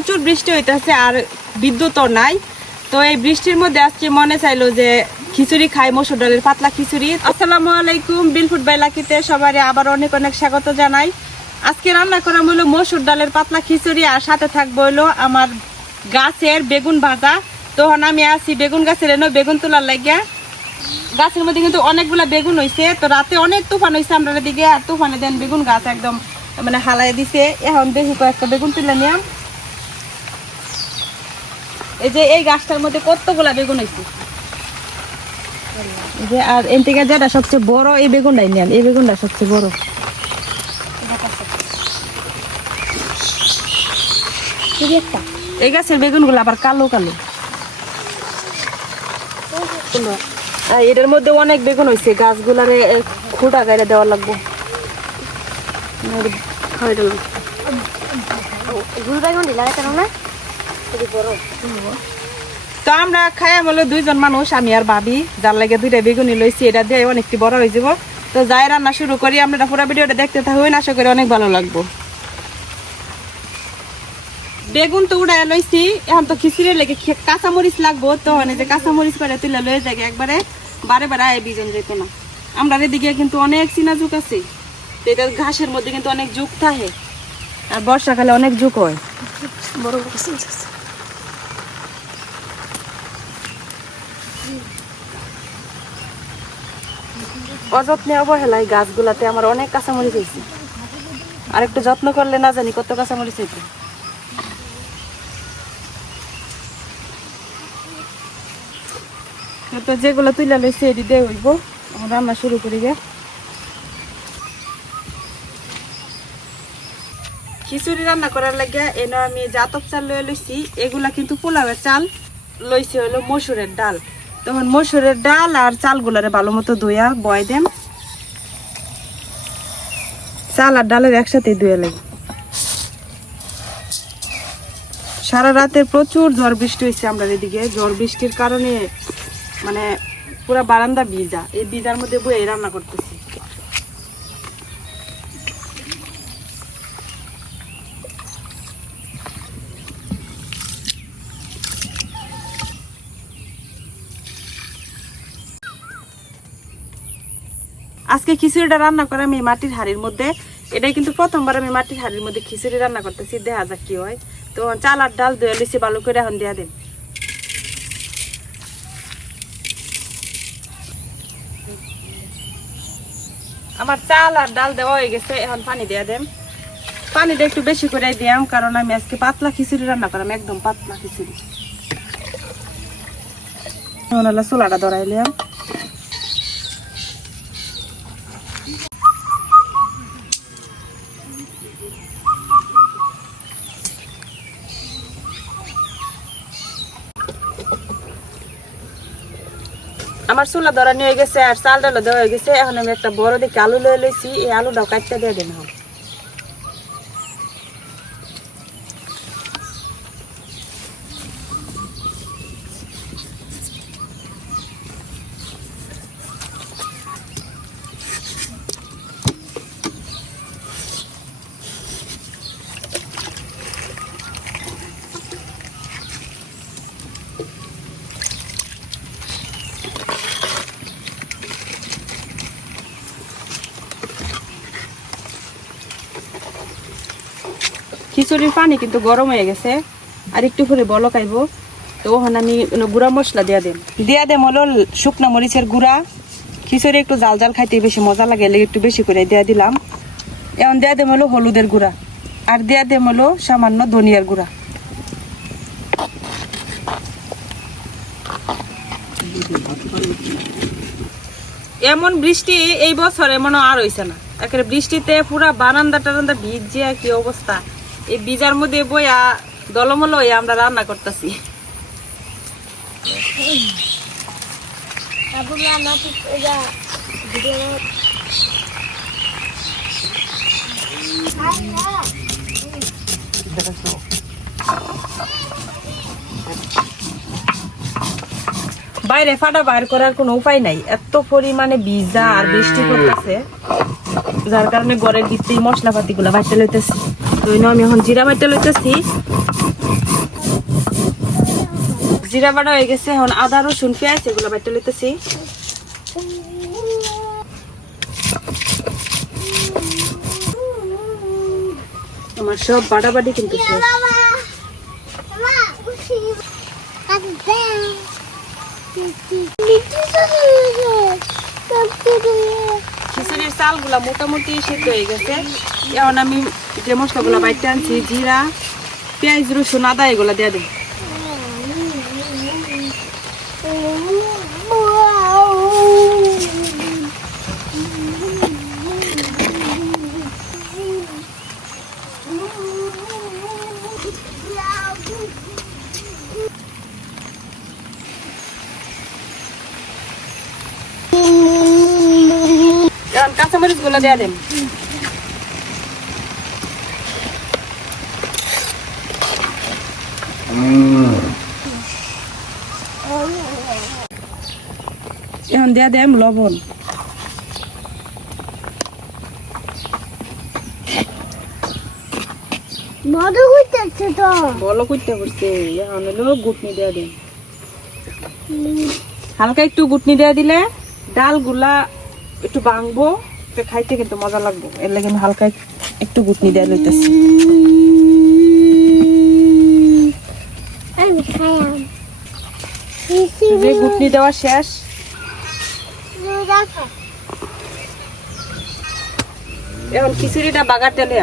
প্রচুর বৃষ্টি হইতেছে আর বিদ্যুৎও নাই। তো এই বৃষ্টির মধ্যে আজকে মনে চাইলো যে খিচুড়ি খাই, মসুর ডালের পাতলা খিচুড়ি। আসসালামু আলাইকুম বিলফুট বাইলাকিতে সবাই আবার অনেক অনেক স্বাগত জানাই। আজকে রান্না করা হলো মসুর ডালের পাতলা খিচুড়ি আর সাথে থাকব হলো আমার গাছের বেগুন ভাজা। তখন আমি আসি বেগুন গাছের এনে বেগুন তোলার লাগিয়া। গাছের মধ্যে কিন্তু অনেকগুলা বেগুন হইছে, তো রাতে অনেক তুফান হইছে আমরা দিকে আর তুফানে দেন বেগুন গাছ একদম মানে হালাই দিছে। এখন দেখি কয়েকটা বেগুন তুলে নিয়াম। এই যে এই গাছটার মধ্যে কতগুলা বেগুন এই যে, আর এর যেটা সবচেয়ে বড়, এই বেগুনটাই নিয়াম এই বেগুনটা সবচেয়ে বড়। এই গাছের বেগুনগুলো আবার কালো কালো। এটার মধ্যে অনেক বেগুন হয়েছে গাছগুলারে খুঁটা গাইলে দেওয়া লাগবো। খাওয়াই দিলাম। তো আমরা খাই বলে দুইজন মানুষ, আমি আর ভাবি, যার লাগে দুইটা বেগুনি লইছি, এটা দিয়ে অনেকটি বড় হয়ে যাব। তো যাই রান্না শুরু করি আমরা পুরো ভিডিওটা দেখতে থাকুন, আশা করি অনেক ভালো লাগবো। বেগুন তো উড়াই লইছি, এখন তো খিচুড়ি লেগে কাঁচামরিচ লাগবো, তো মানে যে কাঁচামরিচ করে তুলে লয়ে যায় একবারে, বারে বারে আয় বিজন যেত না। আমরা এদিকে কিন্তু অনেক চিনা যুগ আছে, তো এটা ঘাসের মধ্যে কিন্তু অনেক যুগ থাকে, আর বর্ষাকালে অনেক যুগ হয়। বড় বড় অযত্নে অবহেলায় গাছগুলাতে আমার অনেক কাঁচামরিচ হয়েছে। আর একটু যত্ন করলে না জানি কত কাঁচামরিচ হইতো। তো যেগুলো তুইলা লইছে এটি দিয়ে হইব রান্না শুরু করি গে। খিচুড়ি রান্না করার লাগে এনে আমি জাতক চাল লয়ে লইছি, এগুলা কিন্তু পোলাওয়ের চাল, লইছি হলো মসুরের ডাল। তখন মসুরের ডাল আর চালগুলারে ভালো মতো ধুয়া বয় দেন। চাল আর ডালের একসাথে ধুয়ে লাগে সারা রাতে প্রচুর ঝড় বৃষ্টি হয়েছে আমরা এদিকে। ঝড় বৃষ্টির কারণে মানে পুরা বারান্দা ভিজা। এই ভিজার মধ্যে বয়ে রান্না করতেছি। আজকে খিচুড়িটা রান্না করে আমি মাটির হাড়ির মধ্যে। এটাই কিন্তু প্রথমবার আমি মাটির হাড়ির মধ্যে খিচুড়ি রান্না করতেছি, দেখা যাক কি হয়। তো চাল আর ডাল ধুয়ে লিছি ভালো করে এখন দিয়া দেন। আমার চাল আর ডাল দেওয়া হয়ে গেছে, এখন পানি দিয়ে দেন। পানিটা একটু বেশি করে দিয়াম, কারণ আমি আজকে পাতলা খিচুড়ি রান্না করাম, একদম পাতলা খিচুড়ি। চুলাটা ধরাইলাম আমার চুলা ধরা নিয়ে গেছে আর চাল ডালা দেওয়া হয়ে গেছে। এখন আমি একটা বড় দিকে আলু লয়ে লইছি। এই আলুটাও কাটতে দিয়ে দিন এখন। খিচুড়ির পানি কিন্তু গরম হয়ে গেছে। আর একটু করে বলক আইব তো ওখানে আমি গুঁড়া মশলা দিয়া দেন দিয়া দেম হলো শুকনা মরিচের গুঁড়া। খিচুড়ি একটু জাল জাল খাইতে বেশি মজা লাগে এলে একটু বেশি করে দিয়া দিলাম। এখন দিয়া দেম হলো হলুদের গুঁড়া। আর দিয়া দেম হলো সামান্য ধনিয়ার গুঁড়া। এমন বৃষ্টি এই বছর এমন আর হইছে না। একেবারে বৃষ্টিতে পুরা বারান্দা টারান্দা ভিজে কি অবস্থা। এই বিজার মধ্যে বইয়া দলমল হইয়া আমরা রান্না করতেছি। বাইরে ফাটা বাইর করার কোনো উপায় নাই। এত পরিমাণে ভিজা আর বৃষ্টি পড়তেছে। যার কারণে ঘরের ভিতরে মশলাপাতি গুলা বাইতে লইতেছে। তো আমি এখন জিরা বাটা লইতেছি। জিরা বাটা হয়ে গেছে, এখন আদা, রসুন, পেঁয়াজ এগুলো বাটা লইতেছি। আমার সব বাটাবাটি কিন্তু শেষ। খিচুড়ির চালগুলা মোটামুটি সিদ্ধ হয়ে গেছে। এখন আমি যে মশলাগুলো বাইতে আনছি, জিরা, পেঁয়াজ, রসুন, আদা, এগুলো দিয়ে দেবো। কাঁচামরিচগুলো দিয়ে দেন এখন দিয়ে দেন লবণ। তো। এখন হলো গুটনি দিয়ে দিন হালকা একটু গুটনি দিয়ে দিলে ডালগুলা একটু ভাঙবো খাইতে কিন্তু মজা লাগবে। এর লাগে হালকা একটু গুটনি দিয়ে লইতেছি। আমি খাইলাম যে গুটনি দেওয়া শেষ। এখন খিচুড়িটা বাগার তেলে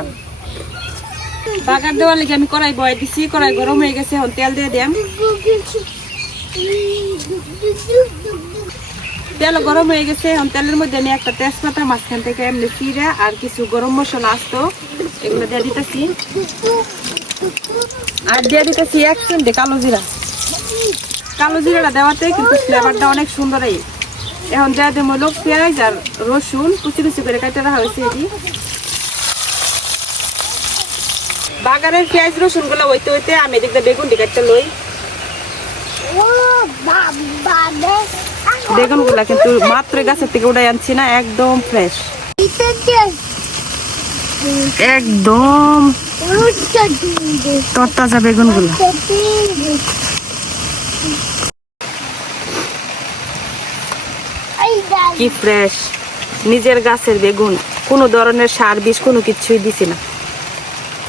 বাগার দেওয়ার লেগে আমি কড়াই বয় দিছি, কড়াই গরম হয়ে গেছে, এখন তেল দিয়ে দিয়াম। তেল গরম হয়ে গেছে, এখন তেলের মধ্যে আমি একটা তেজপাতা মাঝখান থেকে এমনি চিরা আর কিছু গরম মশলা আসতো, এগুলো দিয়ে দিতেছি। আর দিয়ে দিতেছি এক চিমটে কালো জিরা। কালো জিরাটা দেওয়াতে কিন্তু ফ্লেভারটা অনেক সুন্দর এই। এখন দেওয়া দেবো হলো পেঁয়াজ আর রসুন, কুচি কুচি করে কাটে রাখা হয়েছে এটি। বাগানের পেঁয়াজ রসুনগুলো হইতে হইতে আমি এদিকে বেগুন কাটতে লই। বেগুনগুলা কিন্তু মাত্র গাছের থেকে উড়াই আনছি না, একদম ফ্রেশ একদম। তরতাজা বেগুনগুলা কি ফ্রেশ নিজের গাছের বেগুন। কোনো ধরনের সার বিষ কোনো কিছুই দিছি না।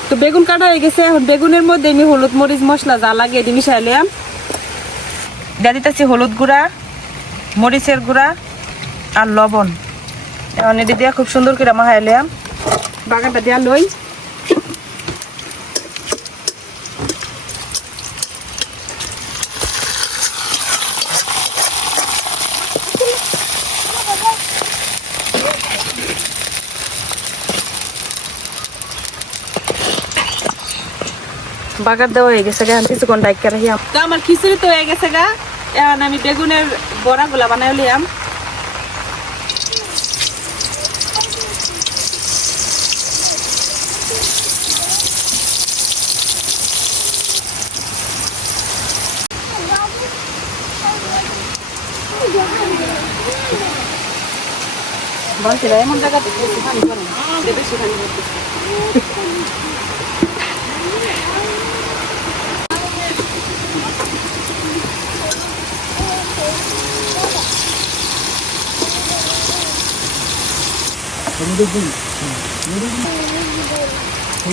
তো বেগুন কাটা হয়ে গেছে। এখন বেগুনের মধ্যে আমি হলুদ মরিচ মশলা যা লাগে এটি মিশাইলাম দিয়ে দিতেছি হলুদ গুঁড়া মরিচের গুঁড়া আর লবণ। এখন এটি দিয়ে খুব সুন্দর করে মাহাইলাম বাগানটা দেওয়া লই। বাগার দেওয়া হয়ে গেছে গা, কিছুক্ষণ ডাইকা রাখিয়াম। তো আমার খিচুড়ি তো হয়ে গেছে গা। এখন আমি বেগুনের বড়া গুলা বানাই লিয়াম বলছে এমন জায়গাতে বেশি পানি করে না। বেশি পানি করতেছে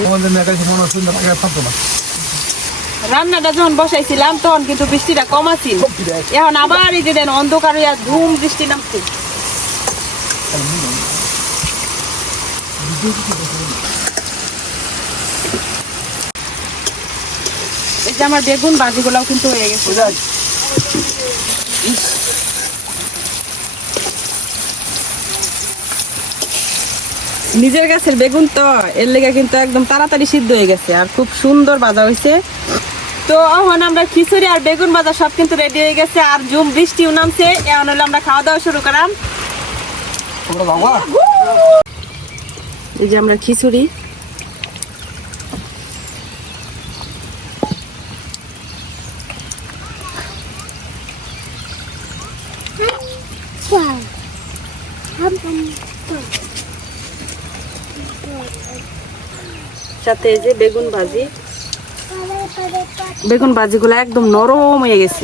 আমাদের মেয়েকাছে মনে হচ্ছে আগে থাকতো না রান্নাটা যখন বসাইছিলাম, তখন কিন্তু বৃষ্টিটা কম আছিল। এখন আবার এই যে অন্ধকার হইয়া ধুম বৃষ্টি নামছে। এই যে আমার বেগুন বাজিগুলাও কিন্তু হয়ে গেছে। নিজের গাছের বেগুন তো এর লেগে কিন্তু একদম তাড়াতাড়ি সিদ্ধ হয়ে গেছে। আর খুব সুন্দর ভাজা হয়েছে তো এখন আমরা খিচুড়ি আর বেগুন ভাজা সব কিন্তু রেডি হয়ে গেছে আর জুম বৃষ্টিও নামছে। এখন হলো আমরা খাওয়া দাওয়া শুরু করাম। এই যে আমরা খিচুড়ি। সাথে এই যে বেগুন ভাজি। বেগুন ভাজিগুলো একদম নরম হয়ে গেছে।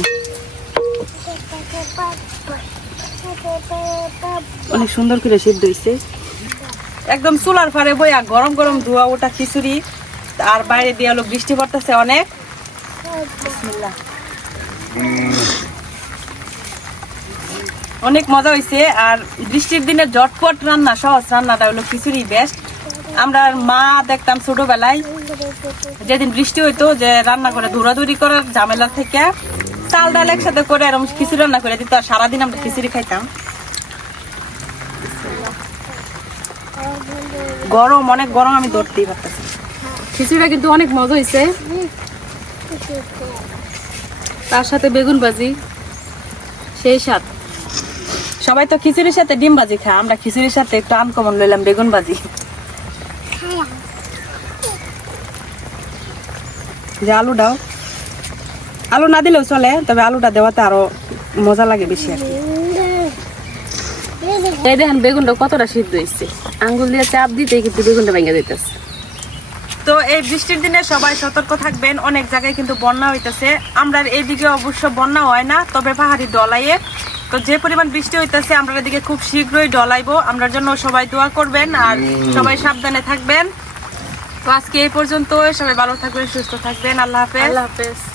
অনেক সুন্দর করে সিদ্ধ হয়েছে একদম চুলার ফারে বইয়া গরম গরম ধোয়া ওটা খিচুড়ি, আর বাইরে দিয়ে হলো বৃষ্টি পড়তেছে অনেক। অনেক মজা হয়েছে আর বৃষ্টির দিনে জটপট রান্না, সহজ রান্নাটা হলো খিচুড়ি বেস্ট আমরা মা দেখতাম ছোটবেলায়, যেদিন বৃষ্টি হইতো যে রান্না করে দৌড়াদৌড়ি করার ঝামেলা থেকে চাল ডাল একসাথে করে এরকম খিচুড়ি রান্না করে দিত সারাদিন আমরা খিচুড়ি খাইতাম। গরম, অনেক গরম আমি ধরতেই পারতেছি খিচুড়িটা কিন্তু অনেক মজা হয়েছে তার সাথে বেগুন ভাজি, সেই স্বাদ। সবাই তো খিচুড়ির সাথে ডিম ভাজি খায়, আমরা খিচুড়ির সাথে একটু আনকমন লইলাম বেগুন ভাজি। যে আলু দাও। আলু না দিলেও চলে, তবে আলুটা দেওয়াতে আরও মজা লাগে বেশি আর কি। এই দেখেন বেগুনটা কতটা সিদ্ধ হয়েছে। আঙ্গুল দিয়ে চাপ দিতে কিন্তু বেগুনটা ভেঙে দিতেছে তো এই বৃষ্টির দিনে সবাই সতর্ক থাকবেন, অনেক জায়গায় কিন্তু বন্যা হইতেছে। আমরা এইদিকে অবশ্য বন্যা হয় না, তবে পাহাড়ি ডলাইয়ে তো যে পরিমাণ বৃষ্টি হইতেছে আমরা এদিকে খুব শীঘ্রই ডলাইবো। আমরা জন্য সবাই দোয়া করবেন আর সবাই সাবধানে থাকবেন। তো আজকে এই পর্যন্ত সবাই ভালো থাকবেন সুস্থ থাকবেন। আল্লাহ হাফেজ। আল্লাহ হাফেজ।